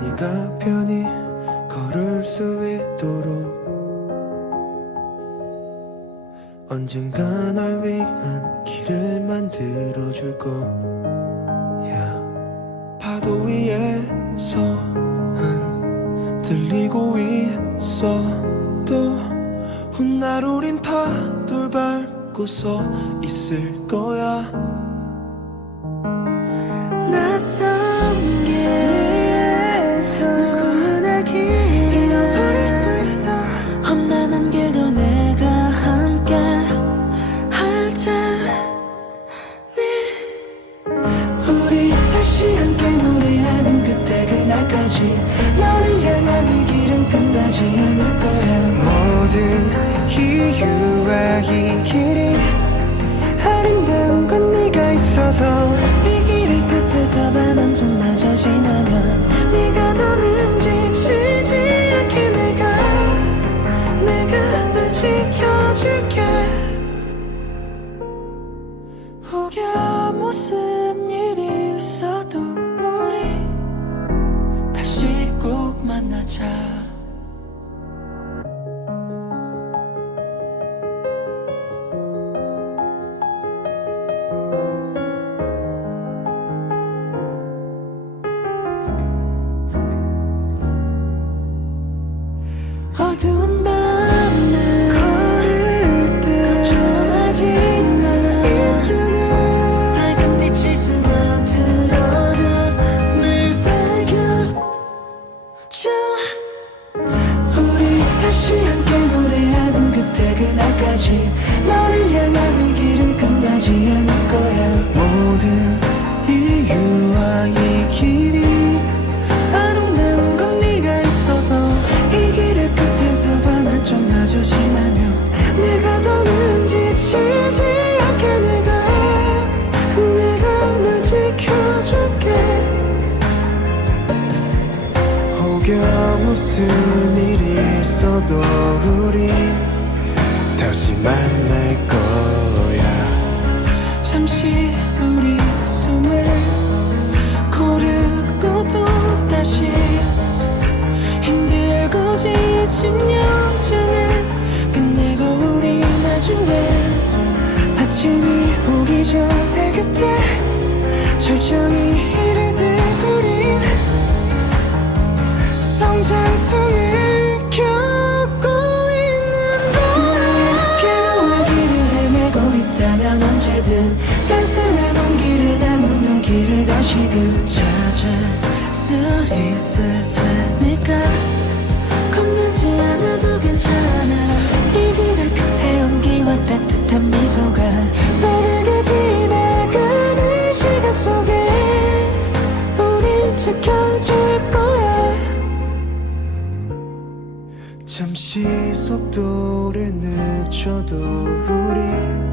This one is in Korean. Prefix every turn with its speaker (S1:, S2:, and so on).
S1: 네가 편히 걸을 수 있도록. 언젠가 널 위한 길을 만들어 줄 거야 파도 위에서 흔들리고 있어도 훗날 우린 파도를 밟고서 있을 거야
S2: 만나자
S1: 그날까지 너를 향한 이 길은 끝나지 않을 거야. 모든 이유와 이 길이 아름다운 건 네가 있어서 이 길의 끝에서 반환점마저 지나면 내가 더는 지치지 않게 내가 널 지켜줄게. 혹여 무슨 일이 있어도 우리 다시 만날 거야.
S2: 잠시 우리 숨을 고르고 또 다시 힘들고 지친 여정을 끝내고 우리 나중에
S1: 아침이 오기 전에 그때 철저히 이르
S2: 찾을 수 있을 테니까. 겁나지 않아도 괜찮아. 이 길의 끝에 온기와 따뜻한 미소가 너에게 지나가는 시간 속에 우릴 지켜줄 거야.
S1: 잠시 속도를 늦춰도 우리